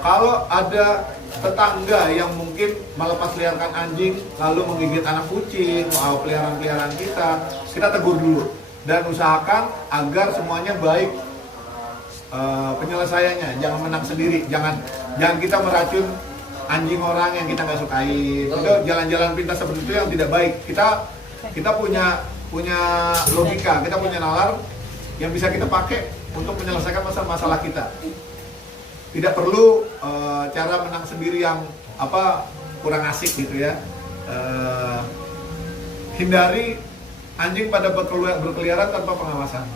Kalau ada tetangga yang mungkin melepas liarkan anjing lalu menggigit anak kucing atau peliharaan kita tegur dulu dan usahakan agar semuanya baik penyelesaiannya, jangan menang sendiri, jangan kita meracun anjing orang yang kita nggak sukai. Itu jalan-jalan pintas seperti itu yang tidak baik. Kita punya logika, kita punya nalar yang bisa kita pakai untuk menyelesaikan masalah kita. Tidak perlu cara menang sendiri yang kurang asik gitu ya. Hindari anjing pada berkeliaran tanpa pengawasan.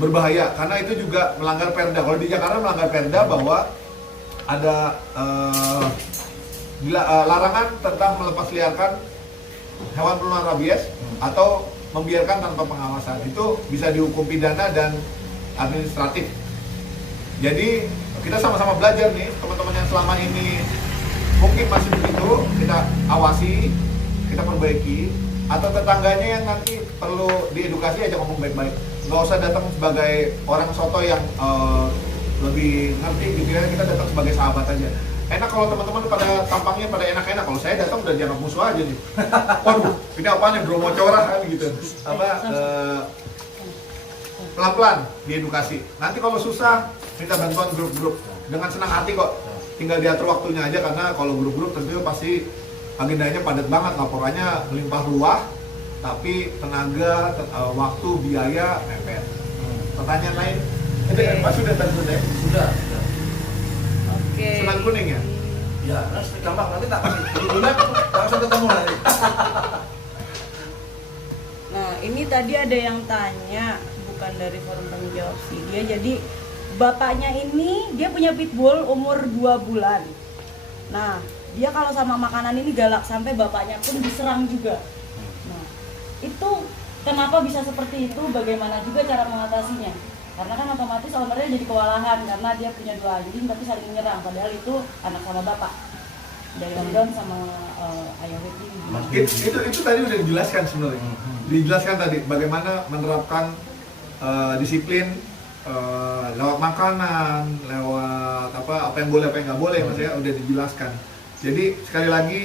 Berbahaya karena itu juga melanggar perda. Kalau di Jakarta melanggar perda bahwa ada larangan tentang melepas liarkan hewan penular rabies atau membiarkan tanpa pengawasan. Itu bisa dihukum pidana dan administratif. Jadi kita sama-sama belajar nih, teman-teman yang selama ini mungkin masih begitu, kita awasi, kita perbaiki. Atau tetangganya yang nanti perlu diedukasi aja ngomong baik-baik. Nggak usah datang sebagai orang soto yang lebih ngerti gitu ya, kita datang sebagai sahabat aja. Enak kalau teman-teman pada tampangnya pada enak-enak, kalau saya datang udah dianggap musuh aja nih. Waduh, ini apaan nih, Bromo Corah kan gitu. Pelan-pelan diedukasi. Nanti kalau susah, minta bantuan grup-grup. Dengan senang hati kok, tinggal diatur waktunya aja, karena kalau grup-grup tentu pasti agendanya padat banget, laporannya melimpah ruah, tapi tenaga, waktu, biaya, mepet. Pertanyaan lain? Itu kan Pak sudah tentu deh? Sudah. Oke. Senang kuning ya? Ya, gampang, nanti tak kasih. Dulunya langsung ketemu nanti. Nah, ini tadi ada yang tanya, bukan dari forum tanya jawab sih. Dia jadi bapaknya ini dia punya pitbull umur 2 bulan. Nah, dia kalau sama makanan ini galak sampai bapaknya pun diserang juga. Nah, itu kenapa bisa seperti itu? Bagaimana juga cara mengatasinya? Karena kan otomatis ownernya jadi kewalahan karena dia punya 2 anjing tapi saling menyerang. Padahal itu anak sama bapak. Dari Om Don sama Ayah Witi. Itu tadi udah dijelaskan sebenarnya. Dijelaskan tadi bagaimana menerapkan disiplin lewat makanan, lewat apa yang boleh, apa yang nggak boleh, maksudnya udah dijelaskan. Jadi sekali lagi,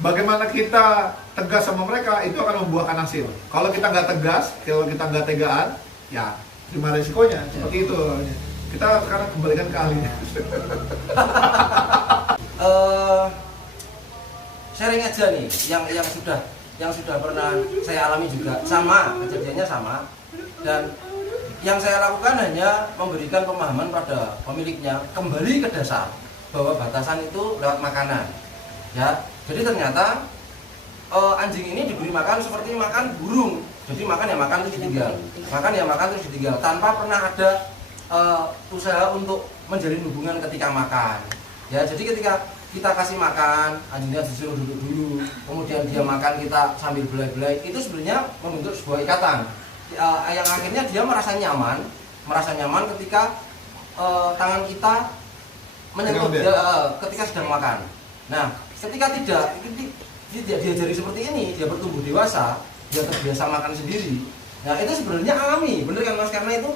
bagaimana kita tegas sama mereka itu akan membuahkan hasil. Kalau kita nggak tegas, kalau kita nggak tegaan, ya terima resikonya. Seperti itu. Kita sekarang kembalikan ke ahlinya. Sharing aja nih, yang sudah pernah saya alami juga, sama kejadiannya sama, dan yang saya lakukan hanya memberikan pemahaman pada pemiliknya kembali ke dasar bahwa batasan itu lewat makanan. Ya, jadi ternyata anjing ini diberi makan seperti makan burung. Jadi makan ya makan terus ditinggal, makan ya makan terus ditinggal, tanpa pernah ada usaha untuk menjalin hubungan ketika makan. Ya, jadi ketika kita kasih makan, anjingnya disuruh duduk dulu, kemudian dia makan kita sambil belai-belai, itu sebenarnya membentuk sebuah ikatan. Yang akhirnya dia merasa nyaman ketika tangan kita menyentuh dia ketika sedang makan. Nah, ketika tidak diajari seperti ini, dia bertumbuh dewasa, dia terbiasa makan sendiri. Nah, itu sebenarnya alami, bener kan Mas? Karena itu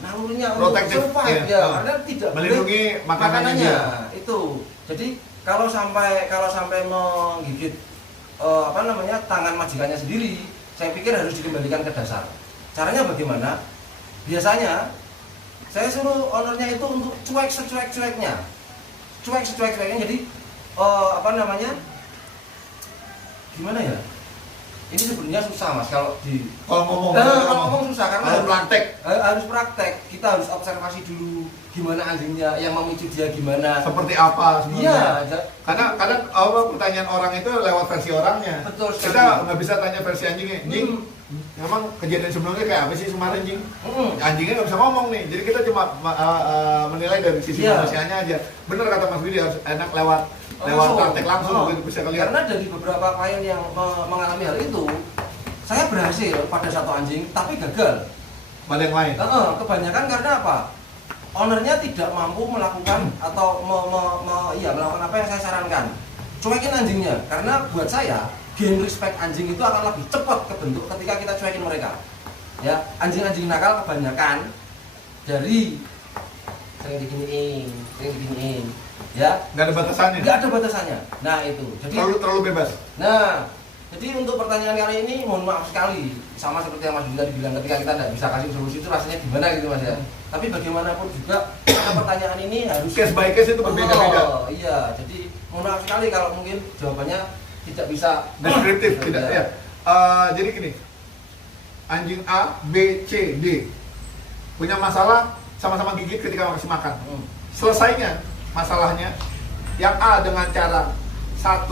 nalurinya untuk survive ya, karena tidak melindungi makanannya itu. Jadi kalau sampai menggigit tangan majikannya sendiri, saya pikir harus dikembalikan ke dasar. Caranya bagaimana? Biasanya saya suruh ownernya itu untuk cuek secuek-cueknya. Jadi gimana ya? Ini sebenarnya susah Mas kalau ngomong susah karena harus praktek. Kita harus observasi dulu gimana anjingnya, yang memicu dia gimana. Seperti apa sebenarnya? Iya. Karena kadang pertanyaan orang itu lewat versi orangnya. Betul sekali. Kita nggak bisa tanya versi anjingnya. Anjing, memang kejadian sebelumnya kayak apa sih kemarin anjing? Anjingnya nggak bisa ngomong nih. Jadi kita cuma menilai dari sisi manusianya aja. Bener kata Mas Widi, harus enak lewat praktek langsung bisa kelihatan. Karena dari beberapa klien yang mengalami hal itu, saya berhasil pada satu anjing tapi gagal pada yang lain. Kebanyakan karena apa? Ownernya tidak mampu melakukan atau melakukan apa yang saya sarankan. Cuekin anjingnya, karena buat saya gain respect anjing itu akan lebih cepat kebentuk ketika kita cuekin mereka. Ya, anjing-anjing nakal kebanyakan dari sering diginiin, ya nggak ada batasannya. Nggak ada batasannya. Nah itu, jadi terlalu bebas. Nah, Jadi untuk pertanyaan kali ini mohon maaf sekali, sama seperti yang Mas Doni tadi bilang, ketika kita tidak bisa kasih solusi itu rasanya gimana gitu Mas ya. Tapi bagaimanapun juga pertanyaan ini harus Case by case itu berbeda-beda. Oh iya, jadi mohon maaf sekali kalau mungkin jawabannya tidak bisa Deskriptif, tidak ya. Jadi gini, anjing A, B, C, D punya masalah sama-sama gigit ketika kasih makan. Selesainya masalahnya, yang A dengan cara 1,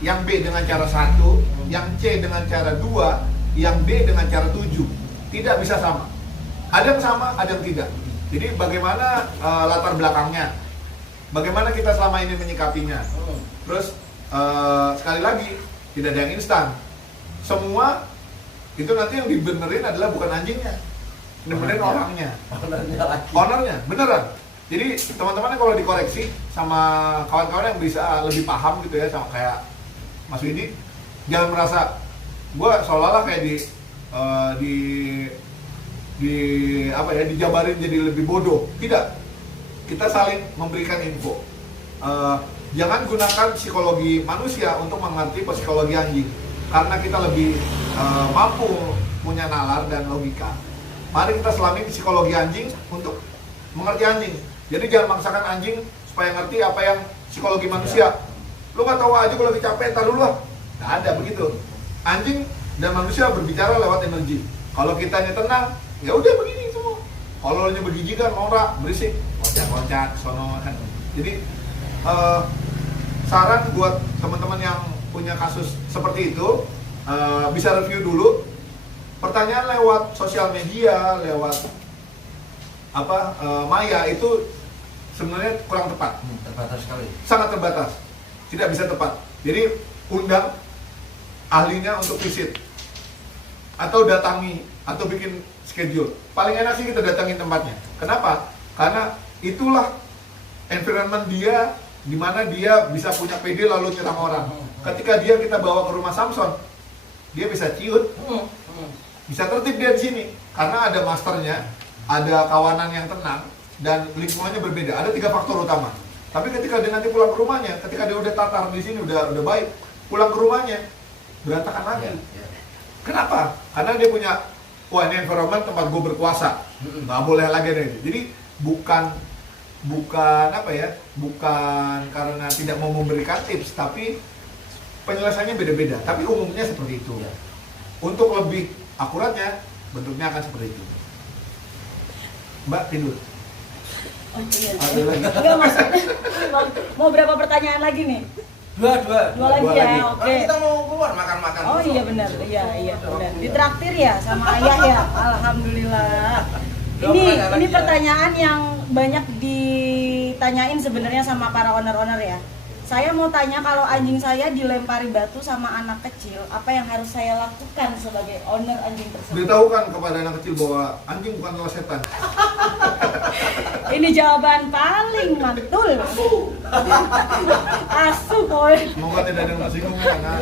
yang B dengan cara 1, yang C dengan cara 2, yang D dengan cara 7. Tidak bisa sama. Ada yang sama, ada yang tidak. Jadi bagaimana latar belakangnya, bagaimana kita selama ini menyikapinya. Terus sekali lagi, tidak ada yang instan. Semua itu nanti yang dibenerin adalah bukan anjingnya, benerin orangnya, ownernya, beneran. Jadi teman-teman kalau dikoreksi sama kawan-kawan yang bisa lebih paham gitu ya, sama kayak Mas Widi, jangan merasa gue seolah-olah kayak dijabarin jadi lebih bodoh. Tidak, kita saling memberikan info. Jangan gunakan psikologi manusia untuk mengerti psikologi anjing, karena kita lebih mampu punya nalar dan logika. Mari kita selami psikologi anjing untuk mengerti anjing. Jadi jangan maksakan anjing supaya ngerti apa yang psikologi manusia. Lu nggak tahu aja kalau lagi capek, entar dulu lah. Nggak ada begitu. Anjing dan manusia berbicara lewat energi. Kalau kitanya tenang, ya udah begini semua. Kalau lu bergijikan, norak, berisik, loncat-loncat, sono kan. Jadi saran buat teman-teman yang punya kasus seperti itu, bisa review dulu. Pertanyaan lewat sosial media, lewat maya itu sebenarnya kurang tepat. Terbatas sekali. Sangat terbatas. Tidak bisa tepat. Jadi undang ahlinya untuk visit, atau datangi, atau bikin schedule. Paling enak sih kita datangin tempatnya. Kenapa? Karena itulah environment dia, di mana dia bisa punya PD lalu nyerang orang. Ketika kita bawa ke rumah Samson, dia bisa ciut, bisa tertib dia di sini, karena ada masternya, ada kawanan yang tenang, dan lingkungannya berbeda. Ada 3 faktor utama. Tapi ketika dia nanti pulang ke rumahnya, ketika dia udah tatar di sini, udah baik, pulang ke rumahnya berantakan lagi. Kenapa? Karena dia punya, wah ini environment tempat gue berkuasa, nggak boleh lagi deh. Jadi bukan karena tidak mau memberikan tips, tapi penyelesaiannya beda-beda. Tapi umumnya seperti itu. Untuk lebih akuratnya, bentuknya akan seperti itu. Mbak tidur. Oh iya. Ada lagi? Enggak, maksudnya mau berapa pertanyaan lagi nih? Dua lagi ya, oke. Kan kita mau keluar makan-makan. Oh iya benar, iya benar. Ditraktir ya sama ayah ya, alhamdulillah. Ini pertanyaan yang banyak ditanyain sebenarnya sama para owner-owner ya. Saya mau tanya, kalau anjing saya dilempari batu sama anak kecil, apa yang harus saya lakukan sebagai owner anjing tersebut? Beritahukan kepada anak kecil bahwa anjing bukanlah setan. Ini jawaban paling mantul. Asu boy. Semoga tidak ada yang tersinggung ya. Nah.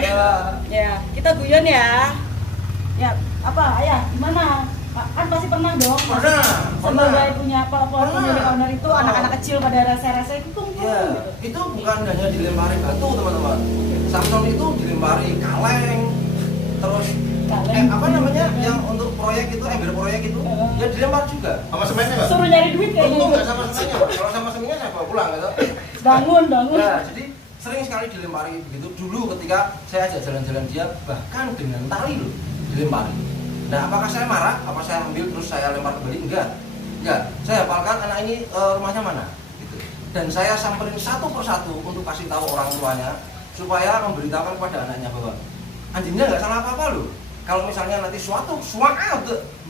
Ya, kita guyon ya. Ya, apa ayah? Gimana? Kan pasti pernah dong. Pernah. Sebagai punya pemilik owner itu, anak-anak kecil pada rasa-rasa itu kumpul. Ya, itu bukan hanya dilempari batu teman-teman. Samson itu dilempari kaleng, terus apa namanya yang untuk proyek itu, ember proyek itu, ya dilempar juga. Sama semennya nggak? Suruh nyari duit kayaknya. Untung nggak sama semennya. Kalau sama semennya saya bawa pulang gitu. Bangun. Nah, jadi sering sekali dilempari begitu. Dulu ketika saya ajak jalan-jalan dia, bahkan dengan tali loh dilempari. Nah, apakah saya marah? Apa saya ambil terus saya lempar kembali? Enggak. Saya hafalkan anak ini rumahnya mana, gitu. Dan saya samperin satu persatu untuk kasih tahu orang tuanya supaya memberitahukan kepada anaknya bahwa anjingnya nggak salah apa-apa loh. Kalau misalnya nanti suatu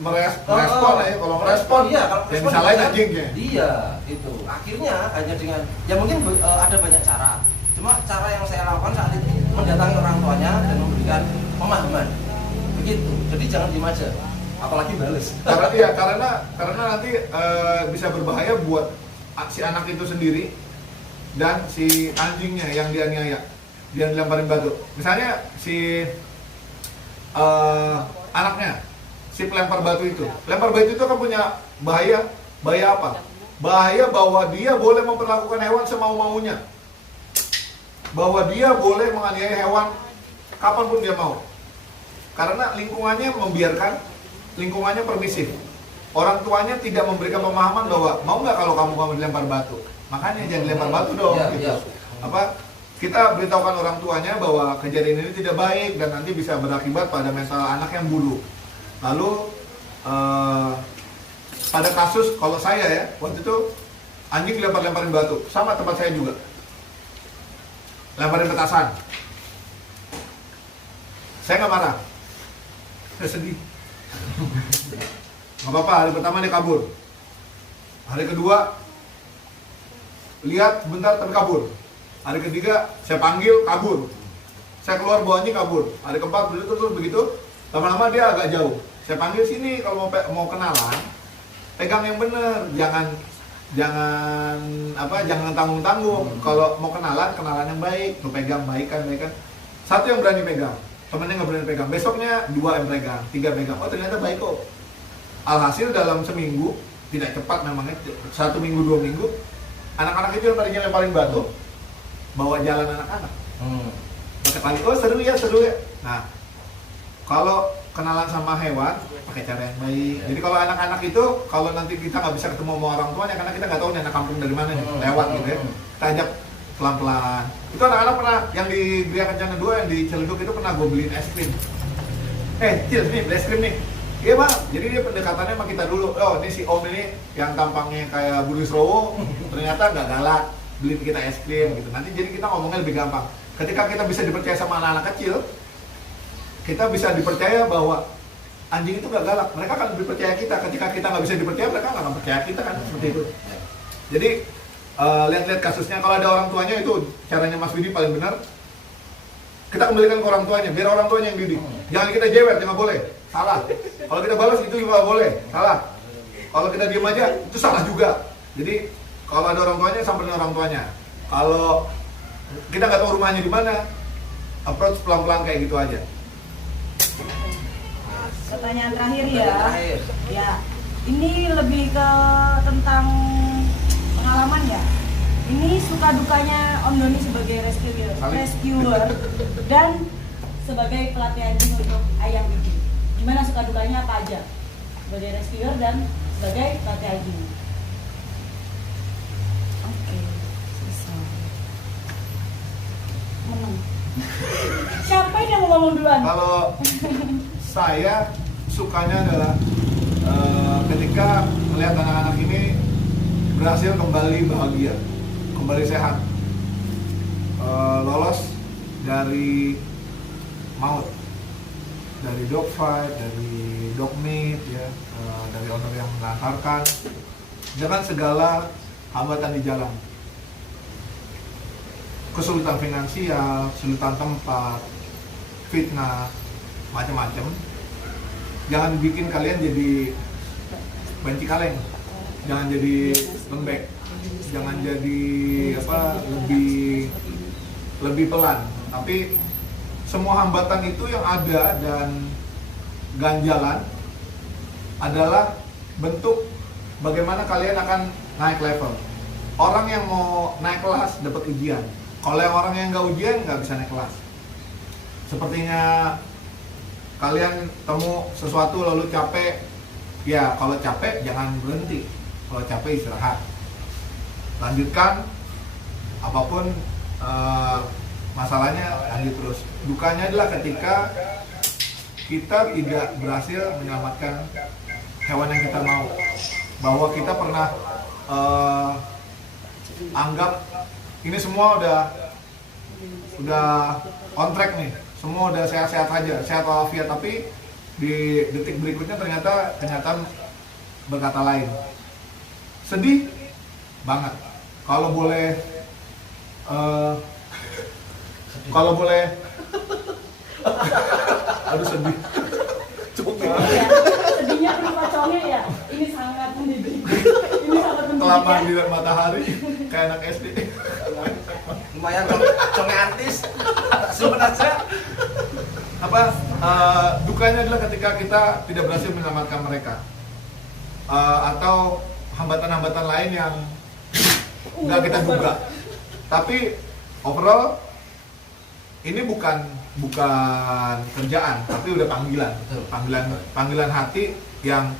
merespon ya, kalau merespon iya, kalau yang disalahin anjingnya. Iya, itu. Akhirnya hanya dengan ya mungkin ada banyak cara. Cuma cara yang saya lakukan saat itu mendatangi orang tuanya dan memberikan pemahaman. Begitu. Jadi jangan diem aja, apalagi bales. Karena nanti bisa berbahaya buat si anak itu sendiri dan si anjingnya yang dianiaya, dia dilemparin batu. Misalnya si anaknya, si pelempar batu itu kan punya bahaya apa? Bahaya bahwa dia boleh memperlakukan hewan semau-maunya, bahwa dia boleh menganiaya hewan kapanpun dia mau. Karena lingkungannya membiarkan, lingkungannya permisif. Orang tuanya tidak memberikan pemahaman bahwa mau nggak kalau kamu dilempar batu. Makanya jangan dilempar batu dong. Iya, Gitu. iya. Apa? Kita beritahukan orang tuanya bahwa kejadian ini tidak baik dan nanti bisa berakibat pada mental anak yang buruk. Lalu pada kasus kalau saya ya, waktu itu anjing dilempar-lemparin batu, sama tempat saya juga. Lemparin petasan. Saya nggak marah. Saya sedih. Nggak apa-apa, hari pertama dia kabur. Hari kedua lihat bentar tapi kabur. Hari ketiga saya panggil kabur. Saya keluar bawa anjing kabur. Hari keempat terus begitu. Lama-lama dia agak jauh. Saya panggil sini kalau mau kenalan, pegang yang bener, jangan tanggung-tanggung. Kalau mau kenalan yang baik, tuh pegang baikan. Satu yang berani pegang, temennya nggak berani pegang. Besoknya 2 yang pegang, 3 pegang. Oh ternyata baik kok. Alhasil dalam seminggu, tidak cepat memangnya, 1 minggu 2 minggu, anak-anak itu yang tadinya lemparin batu, bawa jalan anak-anak. Pakai tali, oh seru ya. Nah, kalau kenalan sama hewan pakai cara yang baik. Jadi kalau anak-anak itu, kalau nanti kita nggak bisa ketemu sama orang tuanya karena kita nggak tahu nih anak kampung dari mana nih, lewat gitu ya. Kita ajak pelan-pelan. Itu anak-anak pernah yang di Gria Kencana 2 yang di Ciledug itu pernah gue beliin es krim. Cil, nih beli es krim nih. Iya bang, jadi dia pendekatannya sama kita dulu. Oh ini si Om ini yang tampangnya kayak Budi Srowo, ternyata nggak galak, beliin kita es krim gitu. Nanti jadi kita ngomongnya lebih gampang. Ketika kita bisa dipercaya sama anak-anak kecil, kita bisa dipercaya bahwa anjing itu nggak galak. Mereka akan lebih percaya kita. Ketika kita nggak bisa dipercaya, mereka nggak akan percaya kita kan, seperti itu. Jadi lihat-lihat kasusnya. Kalau ada orang tuanya itu caranya Mas Widi paling benar. Kita kembalikan ke orang tuanya, biar orang tuanya yang didik. Jangan kita jewer, jangan boleh. Salah. Kalau kita balas itu juga boleh. Salah. Kalau kita diam aja itu salah juga. Jadi kalau ada orang tuanya samperin orang tuanya. Kalau kita nggak tahu rumahnya di mana, approach pelan-pelan kayak gitu aja. Pertanyaan terakhir ya. Terakhir. Ya, ini lebih ke tentang pengalaman ya. Ini suka dukanya Om Doni sebagai rescuer dan sebagai pelatih anjing untuk ayam ini. Gimana suka dukanya apa aja? Sebagai rescuer dan sebagai pelatih anjing. Oke, selesai. Menang. Siapa yang mau ngomong duluan? Kalau saya sukanya adalah ketika melihat anak-anak ini berhasil kembali bahagia, kembali sehat, lolos dari maut, dari dog fight, dari dog meat, ya, dari owner yang melantarkan, dengan segala hambatan di jalan, kesulitan finansial, kesulitan tempat, fitnah, macam-macam. Jangan bikin kalian jadi banci kaleng, jangan jadi lembek, jangan jadi lebih pelan. Tapi semua hambatan itu yang ada dan ganjalan adalah bentuk bagaimana kalian akan naik level. Orang yang mau naik kelas dapat ujian. Kalau yang orang yang nggak ujian nggak bisa naik kelas. Sepertinya kalian temu sesuatu lalu capek, ya kalau capek jangan berhenti. Kalau capek istirahat, lanjutkan. Apapun masalahnya lanjut terus. Dukanya adalah ketika kita tidak berhasil menyelamatkan hewan yang kita mau. Bahwa kita pernah anggap ini semua udah on track nih, semua udah sehat-sehat aja, sehat walafiat, tapi di detik berikutnya ternyata kenyataan berkata lain. Sedih banget. Kalau boleh aduh sedih. Ya, sedihnya berupa congil ya. Ini sangat mendidik. Ini sangat mendidik. Kelamaan di matahari kayak anak SD. Lumayan conge artis. Sebenarnya dukanya adalah ketika kita tidak berhasil menyelamatkan mereka, atau hambatan-hambatan lain yang nggak kita duga. Tapi overall ini bukan bukan kerjaan, tapi udah panggilan. Betul. Panggilan hati yang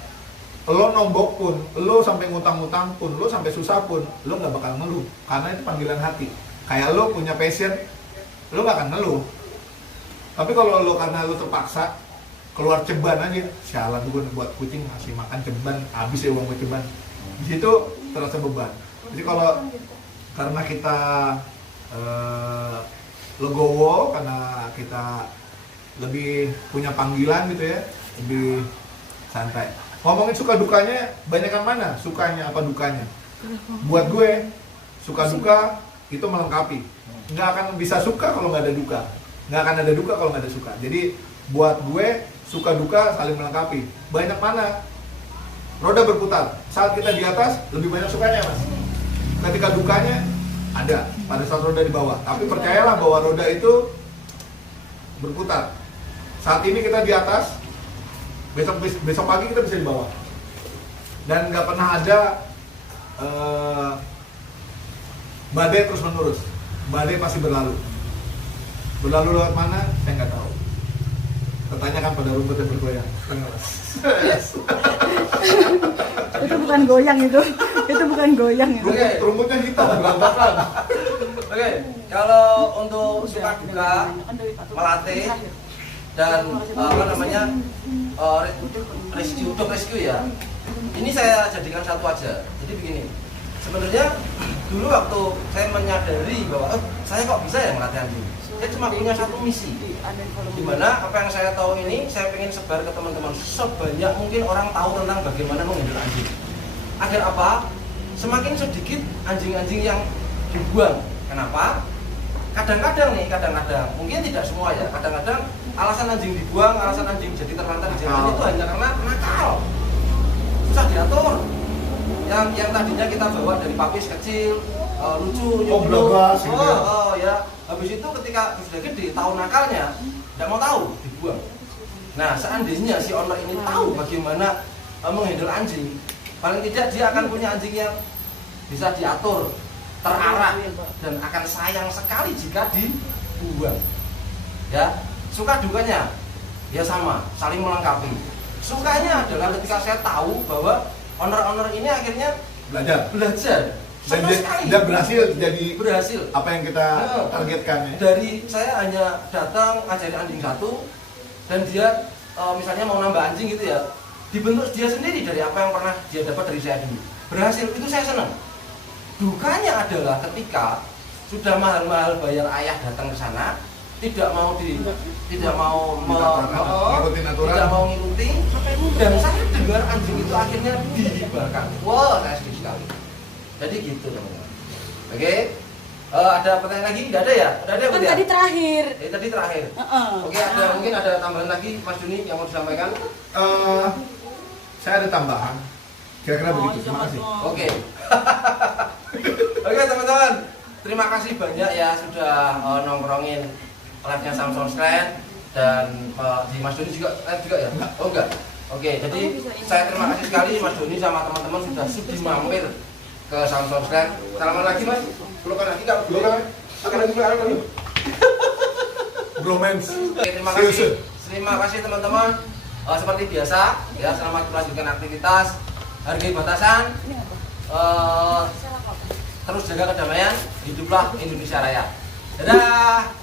lo nombok pun, lo sampai ngutang-ngutang pun, lo sampai susah pun, lo nggak bakal ngeluh karena itu panggilan hati. Kayak lo punya passion, lo nggak akan ngeluh. Tapi kalau lo karena lo terpaksa keluar ceban aja, sialan gue buat kucing ngasih makan ceban, habis ya uang buat ceban. Di situ terasa beban. Jadi kalau karena kita legowo, karena kita lebih punya panggilan gitu ya, lebih santai. Ngomongin suka dukanya, banyak yang mana? Sukanya apa dukanya? Buat gue, suka duka itu melengkapi. Nggak akan bisa suka kalau nggak ada duka. Nggak akan ada duka kalau nggak ada suka. Jadi buat gue, suka duka saling melengkapi. Banyak mana? Roda berputar. Saat kita di atas, lebih banyak sukanya, Mas. Ketika dukanya, ada pada saat roda di bawah. Tapi percayalah bahwa roda itu berputar. Saat ini kita di atas, besok pagi kita bisa di bawah. Dan nggak pernah ada badai terus menerus. Badai pasti berlalu. Berlalu lewat mana? Saya nggak tahu. Tanyakan pada rumput yang bergoyang. Itu bukan goyang itu bukan goyang itu. Rumputnya hitam, berantakan. Oke, kalau untuk suka duka melatih dan apa namanya rescue ya, ini saya jadikan satu aja. Jadi begini, sebenarnya dulu waktu saya menyadari bahwa saya kok bisa ya melatih anjing, saya cuma punya satu misi, dimana apa yang saya tahu ini saya pengen sebar ke teman-teman sebanyak mungkin orang tahu tentang bagaimana menghandle anjing, agar apa, semakin sedikit anjing-anjing yang dibuang. Kenapa? Kadang-kadang mungkin tidak semua ya, kadang-kadang alasan anjing dibuang, alasan anjing jadi terlantar di jalan itu hanya karena nakal, susah diatur. Yang tadinya kita bawa dari papis kecil, lucu, belagas, ya. Habis itu ketika sudah gede, tahu nakalnya, tidak mau tahu, dibuang. Nah, seandainya si owner ini tahu bagaimana menghandle anjing, paling tidak dia akan punya anjing yang bisa diatur, terarah, dan akan sayang sekali jika dibuang. Ya, suka dukanya ya sama, saling melengkapi. Sukanya adalah ketika saya tahu bahwa owner-owner ini akhirnya belajar. Dan dia berhasil apa yang kita targetkan ya. Dari saya hanya datang ngajarin anjing satu, dan dia misalnya mau nambah anjing gitu ya, dibentuk dia sendiri dari apa yang pernah dia dapat dari saya dulu. Berhasil, itu saya senang. Dukanya adalah ketika sudah mahal-mahal bayar ayah datang ke sana, tidak mau ngikuti, dan saya dengar anjing itu akhirnya dihibahkan. Wah, saya sedih sekali. Jadi gitu teman-teman. Oke, ada pertanyaan lagi? Tidak ada ya? Udah ada Kan tadi terakhir. Tadi terakhir. Oke, mungkin ada tambahan lagi Mas Juni yang mau disampaikan? Saya ada tambahan. Kira-kira begitu. Terima kasih. Oke. Oke teman-teman, terima kasih banyak ya sudah nongkrongin live-nya Samsung Slant, dan di Mas Doni juga ya? Oh enggak. Oke, jadi saya terima kasih sekali Mas Doni sama teman-teman sudah sudi mampir ke Samsung Slant. Salaman lagi Mas. Pelukan lagi enggak? Akan lagi pelukan lagi. Bromance. Oke, terima kasih teman-teman. Seperti biasa ya, selamat melanjutkan aktivitas. Hargai batasan. Terus jaga kedamaian. Hiduplah Indonesia Raya. Dadah.